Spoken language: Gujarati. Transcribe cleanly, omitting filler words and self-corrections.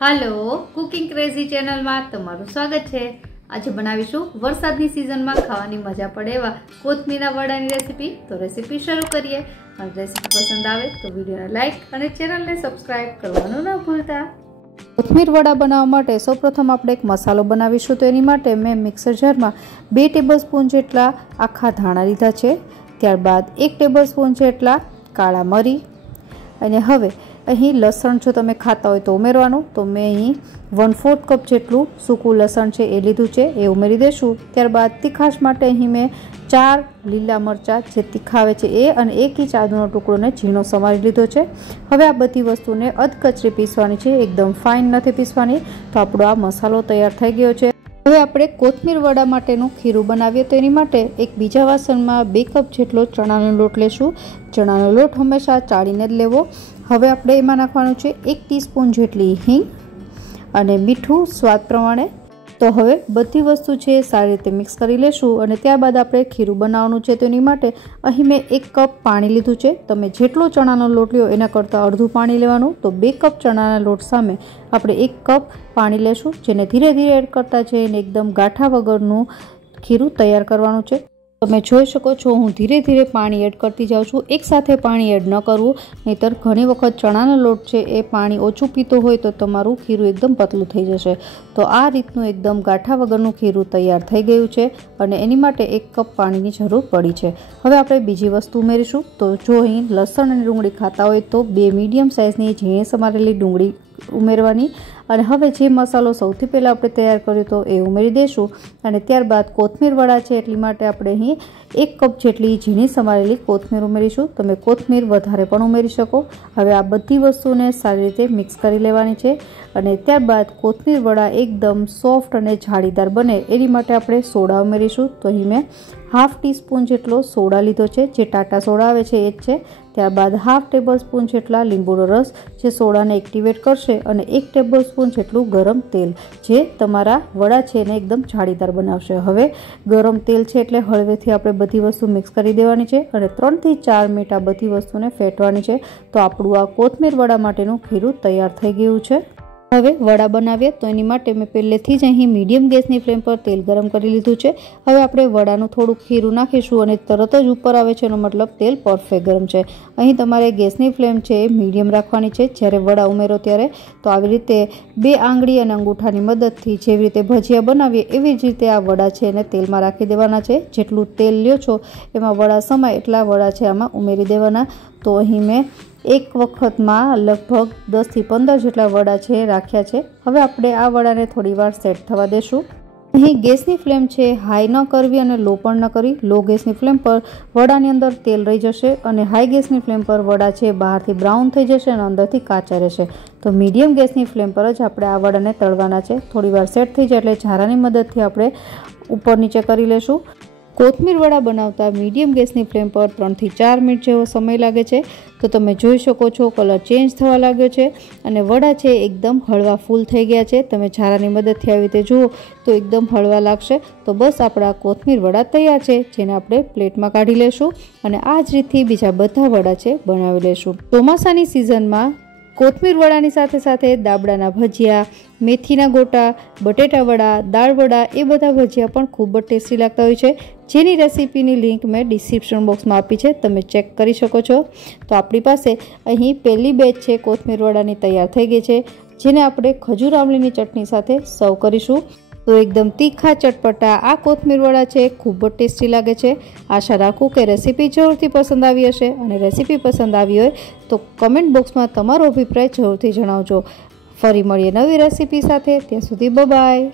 हेलो कुकिंग क्रेजी चैनल में तमारुं स्वागत है। आज बनावीशुं वरसादनी सीजन में खावानी मजा पड़े एवा कोथमीरना वडानी रेसिपी। तो रेसिपी शुरू करिए। और रेसिपी पसंद आवे तो वीडियो ने लाइक और चैनल ने सब्सक्राइब करवानुं न भूलता। कोथमीर वड़ा बनाववा माटे सौप्रथम आपणे एक मसालो बनावीशुं। तो एनी माटे मैं मिक्सर जार में 2 टेबलस्पून जेटला आखा धाणा लीधा छे। त्यारबाद 1 टेबलस्पून जेटला काळा मरी अने हवे अहीं लसण जो तमे खाता होय तो उमेरवानुं। तो मैं अहीं 1/4 कप जेटलुं सूकું लसण छे ए लीधुं छे, ए उमेरी देशुं। त्यारबाद तीखाश माटे अहीं मैं 4 લીલા મરચા जे तीखा आवे छे ए अने 1 इंच आदुनो टुकड़ो ने झीणो समारी लीधो छे। हवे आ बधी वस्तुने अधकचरी पीसवानी छे, एकदम फाइन नथी पीसवानी। तो आपणो आ मसालो तैयार थई गयो छे। हवे आपणे कोथमीर वड़ा माटेनुं खीરું बनावीए। तो एनी माटे एक बीजा वासणमां 2 कप जेटलो चणानो लोट लेशुं। चणानो लोट हमेशा चाळीने ज लेवो। हवे आपणे एमां नाखवानुं छे 1 टीस्पून जेटली हींग अने मीठुं स्वाद प्रमाणे। तो हवे बधी वस्तु छे सारी रीते मिक्स करी लेशुं अने त्यारबाद आपणे खीરું बनाववानुं छे। तो एनी माटे અહીં મેં 1 કપ પાણી લીધું છે। તમે જેટલો ચણાનો લોટ લ્યો એના કરતાં અડધું પાણી લેવાનું। તો 2 કપ ચણાના લોટ સામે આપણે 1 કપ પાણી લેશું, જેને ધીરે ધીરે એડ કરતા જઈને એકદમ ગાંઠા વગરનું ખીરું તૈયાર કરવાનું છે। તમે જોઈ શકો છો હું ધીરે ધીરે પાણી એડ કરતી જાઉં છું। એકસાથે પાણી એડ ન કરવું, નહીતર ઘણી વખત ચણાનો લોટ છે એ પાણી ઓછું પીતો હોય તો તમારું ખીરું એકદમ પતલું થઈ જશે। તો આ રીતનું એકદમ ગાંઠા વગરનું ખીરું તૈયાર થઈ ગયું છે અને એની માટે 1 કપ પાણીની જરૂર પડી છે। હવે આપણે બીજી વસ્તુ ઉમેરીશું। તો જો અહીં લસણ અને ડુંગળી ખાતા હોય તો 2 મીડિયમ સાઇઝની ઝીણી સમારેલી ડુંગળી ઉમેરવાની। અને હવે જે મસાલો સૌથી પહેલાં આપણે તૈયાર કર્યો તો એ ઉમેરી દઈશું। અને ત્યારબાદ કોથમીર વડા છે એટલી માટે આપણે અહીં 1 કપ જેટલી ઝીણી સમારેલી કોથમીર ઉમેરીશું। તમે કોથમીર વધારે પણ ઉમેરી શકો। હવે આ બધી વસ્તુને સારી રીતે મિક્સ કરી લેવાની છે અને ત્યારબાદ કોથમીર વડા એકદમ સોફ્ટ અને જાળીદાર બને એની માટે આપણે સોડા ઉમેરીશું। તો અહીં મેં 1/2 ટીસ્પૂન જેટલો સોડા લીધો છે, જે ટાટા સોડા આવે છે એ જ છે। ત્યારબાદ 1/2 ટેબલસ્પૂન જેટલા લીંબુનો રસ જે સોડાને એક્ટિવેટ કરશે અને 1 ટેબલસ્પૂન જેટલું ગરમ તેલ જે તમારા વડા છે એને એકદમ જાળીદાર બનાવશે। હવે ગરમ તેલ છે એટલે હળવેથી આપણે બધી વસ્તુ મિક્સ કરી દેવાની છે અને 3 થી 4 મિનિટ આ બધી વસ્તુને ફેટવાની છે। તો આપણું આ કોથમીર વડા માટેનું ખીરું તૈયાર થઈ ગયું છે। હવે વડા બનાવીએ। તો એની માટે મેં પહેલેથી જ અહીં મીડિયમ ગેસની ફ્લેમ પર તેલ ગરમ કરી લીધું છે। હવે આપણે વડાનું થોડું ખીરું નાખીશું અને તરત જ ઉપર આવે છે, એનો મતલબ તેલ પરફેક્ટ ગરમ છે। અહીં તમારે ગેસની ફ્લેમ છે એ મીડિયમ રાખવાની છે જ્યારે વડા ઉમેરો ત્યારે। તો આવી રીતે 2 આંગળી અને અંગૂઠાની મદદથી જેવી રીતે ભજીયા બનાવીએ એવી જ રીતે આ વડા છે એને તેલમાં રાખી દેવાના છે। જેટલું તેલ લ્યો છો એમાં વડા સમાય એટલા વડા છે આમાં ઉમેરી દેવાના। તો અહીં મેં એક વખતમાં લગભગ 10 થી 15 જેટલા વડા છે રાખ્યા છે। હવે આપણે આ વડાને થોડીવાર સેટ થવા દેશું। અહીં ગેસની ફ્લેમ છે હાઈ ન કરવી અને લો પણ ન કરવી। લો ગેસની ફ્લેમ પર વડાની અંદર તેલ રહી જશે અને હાઈ ગેસની ફ્લેમ પર વડા છે બહારથી બ્રાઉન થઈ જશે અને અંદરથી કાચા રહેશે। તો મીડિયમ ગેસની ફ્લેમ પર જ આપણે આ વડાને તળવાના છે। થોડીવાર સેટ થઈ જાય એટલે ઝારાની મદદથી આપણે ઉપર નીચે કરી લેશું। કોથમીર વડા બનાવતા મીડિયમ ગેસની ફ્લેમ પર 3 થી 4 મિનિટ જેવો સમય લાગે છે। તો તમે જોઈ શકો છો કલર ચેન્જ થવા લાગ્યો છે અને વડા છે એકદમ હળવા ફૂલ થઈ ગયા છે। તમે ઝારાની મદદથી આવી રીતે જુઓ તો એકદમ હળવા લાગશે। તો બસ આપણા કોથમીર વડા તૈયાર છે, જેને આપણે પ્લેટમાં કાઢી લેશું અને આ જ રીતથી બીજા બધા વડા છે બનાવી લેશું। ચોમાસાની સિઝનમાં કોથમીર વડાની સાથે સાથે દાબડાના ભજીયા, મેથીના ગોટા, બટેટા વડા, દાળવડા એ બધા ભજીયા પણ ખૂબ જ ટેસ્ટી લાગતા હોય છે, જેની રેસીપીની લિંક મેં ડિસ્ક્રિપ્શન બોક્સમાં આપી છે, તમે ચેક કરી શકો છો। તો આપણી પાસે અહીં પહેલી બેચ છે કોથમીર વડાની તૈયાર થઈ ગઈ છે, જેને આપણે ખજૂર આમલીની ચટણી સાથે સર્વ કરીશું। તો એકદમ તીખા ચટપટા આ કોથમીર વડા છે ખૂબ જ ટેસ્ટી લાગે છે। આશા રાખું કે રેસીપી જરૂરથી પસંદ આવી હશે અને રેસીપી પસંદ આવી હોય તો કમેન્ટ બોક્સમાં તમારો અભિપ્રાય જરૂરથી જણાવજો। ફરી મળીએ નવી રેસીપી સાથે, ત્યાં સુધી બાય બાય।